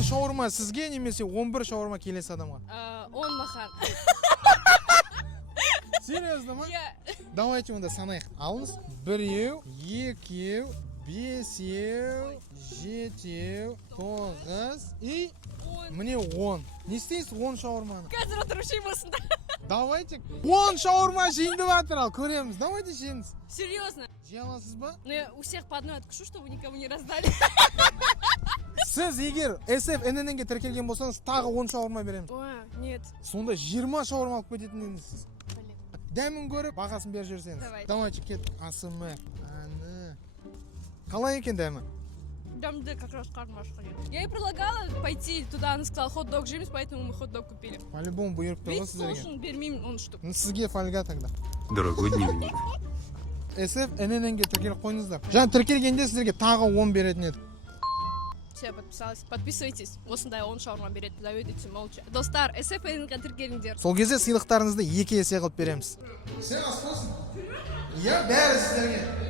10 шаурма сізге немесе 11 шаурма келесі адамға? 10 махан. Серьезно ма? Иә. Давайте онда санайық. Алыңыз. 1, 2, 5, 7, 9 и 10. міне 10. Не істейсіз 10 шаурманы? Қазір отырып жеймін осында. Давайте 10 шаурма жейін деп жатыр ал, көреміз. Давайте жеңіз. Серьезно? Жей аласыз ба? Ну, я у всех по одной откушу, чтобы никому не раздали. Сіз егер SFNNNге тіркелген болсаңыз, тағы 10 шаурма береміз. Ой, нет. Сонда 20 шаурма алып кететін едіңіз. Дәмін көріп, бағасын беріп жіберсеңіз. Давайте кет. АСМР. Қалай екен дәмі? Дәмді как раз қармашқа нет. Я ей предлагала пойти туда, она сказала, хот-дог жейміз, поэтому мы хот-дог купили. По-любому бұйырып тұр ғой Ведь сіздерге. слушай, бермеймін 10 штук. Ну сізге фольга тогда. Дорогой дневник. SFNNNге тіркеліп қойыңыздар. Жаңа тіркелгенде сіздерге тағы 10 беретін еді. Все, подписалась. Подписывайтесь. Осындай 10 шаурма береді. Зовете молча. Достар, SFNNге тіркеліңдер. Сол кезде сыйлықтарыңызды 2 есе қылып береміз. Сен аспасын? Иә, бәрі сіздерге.